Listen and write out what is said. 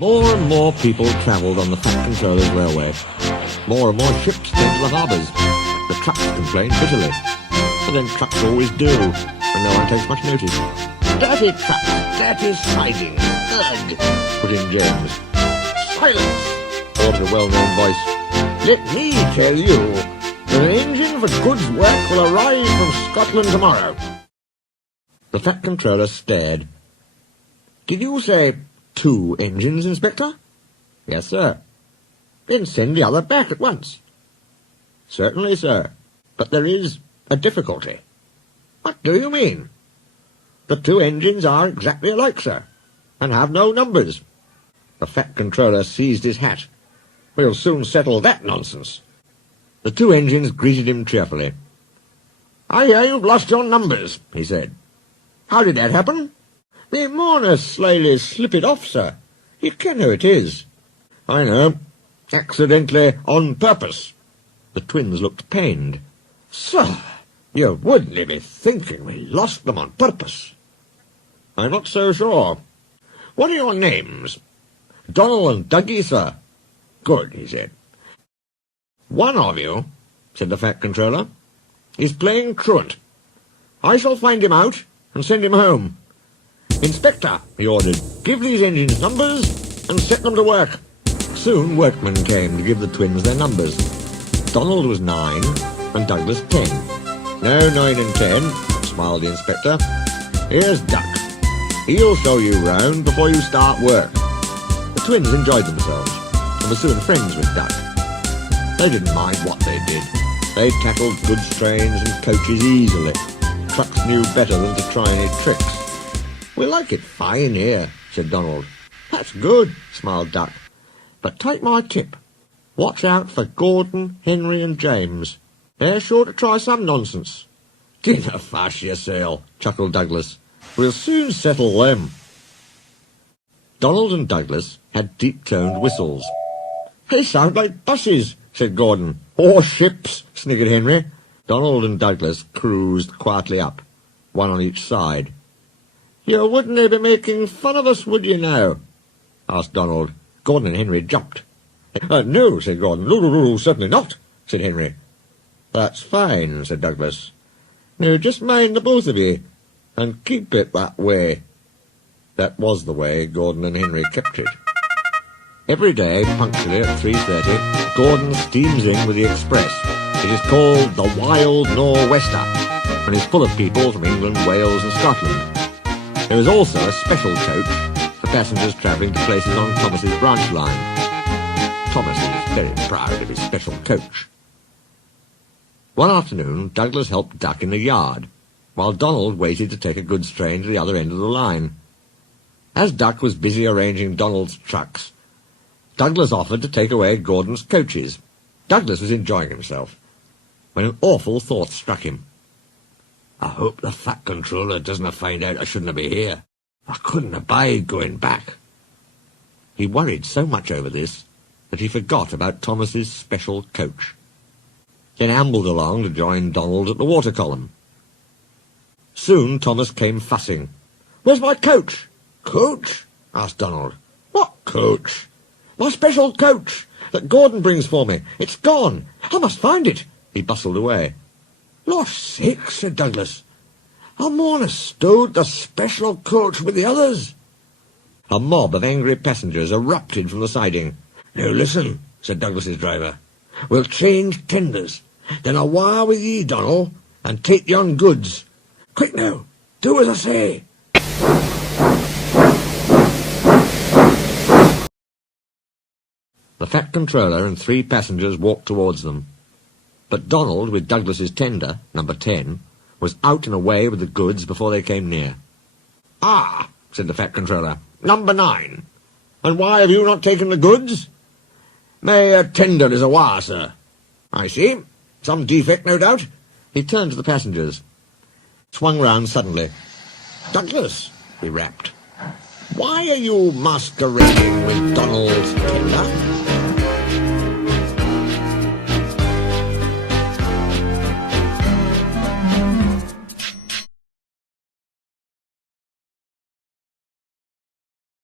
More and more people travelled on the Fat Controller's railway. More and more ships came to the harbours. The trucks complained bitterly. But then trucks always do, and no one takes much notice. "Dirty trucks, dirty sidings, ugh," put in James. "Silence," ordered a well-known voice. "Let me tell you that an engine for goods work will arrive from Scotland tomorrow." The Fat Controller stared. "Did you say 2 engines, Inspector?" "Yes, sir." "Then send the other back at once." "Certainly, sir. But there is a difficulty." "What do you mean?" "The 2 engines are exactly alike, sir, and have no numbers." The Fat Controller seized his hat. "We'll soon settle that nonsense." The 2 engines greeted him cheerfully. "I hear you've lost your numbers," he said. "How did that happen?" "Me mourner slyly slip it off, sir. You ken how it is." "I know. Accidentally, on purpose." The twins looked pained. "Sir, you wouldn't be thinking we lost them on purpose." "I'm not so sure." "What are your names?" "Donald and Dougie, sir." "Good," he said. "One of you," said the Fat Controller, "is playing truant. I shall find him out and send him home. Inspector," he ordered, "give these engines numbers and set them to work." Soon workmen came to give the twins their numbers. Donald was 9 and Douglas 10. "No 9 and 10, smiled the inspector. "Here's Duck. He'll show you round before you start work." The twins enjoyed themselves and were soon friends with Duck. They didn't mind what they did. They tackled goods trains and coaches easily. Trucks knew better than to try any tricks. "We like it fine here," said Donald. "That's good," smiled Duck. "But take my tip. Watch out for Gordon, Henry and James. They're sure to try some nonsense." "Dinna fash yourself," chuckled Douglas. "We'll soon settle them." Donald and Douglas had deep-toned whistles. "They sound like buses," said Gordon. "Or ships," sniggered Henry. Donald and Douglas cruised quietly up, one on each side. "You wouldn't be making fun of us, would you now?" asked Donald. Gordon and Henry jumped. "No," said Gordon. "No, certainly not," said Henry. "That's fine," said Douglas. "Now just mind the both of you, and keep it that way." That was the way Gordon and Henry kept it. Every day, punctually at 3:30, Gordon steams in with the express. It is called the Wild Nor'Wester, and is full of people from England, Wales and Scotland. There is also a special coach for passengers travelling to places on Thomas's branch line. Thomas is very proud of his special coach. One afternoon, Douglas helped Duck in the yard, while Donald waited to take a goods train to the other end of the line. As Duck was busy arranging Donald's trucks, Douglas offered to take away Gordon's coaches. Douglas was enjoying himself, when an awful thought struck him. "I hope the Fat Controller doesn't find out I shouldn't be here. I couldn't abide going back." He worried so much over this that he forgot about Thomas's special coach. Then ambled along to join Donald at the water column. Soon Thomas came fussing. "Where's my coach?" "Coach?" asked Donald. "What coach?" "My special coach that Gordon brings for me. It's gone. I must find it." He bustled away. "Losh sakes," said Douglas. "I maun have stowed the special coach with the others." A mob of angry passengers erupted from the siding. "Now listen," said Douglas's driver. "We'll change tenders. Then I'll wire with ye, Donald, and take yon goods. Quick now, do as I say." The Fat Controller and 3 passengers walked towards them. But Donald, with Douglas's tender, number 10, was out and away with the goods before they came near. "Ah," said the Fat Controller, "number 9. And why have you not taken the goods?" "My tender is awa, sir." "I see. Some defect, no doubt." He turned to the passengers, swung round suddenly. "Douglas," he rapped, "why are you masquerading with Donald's tender?"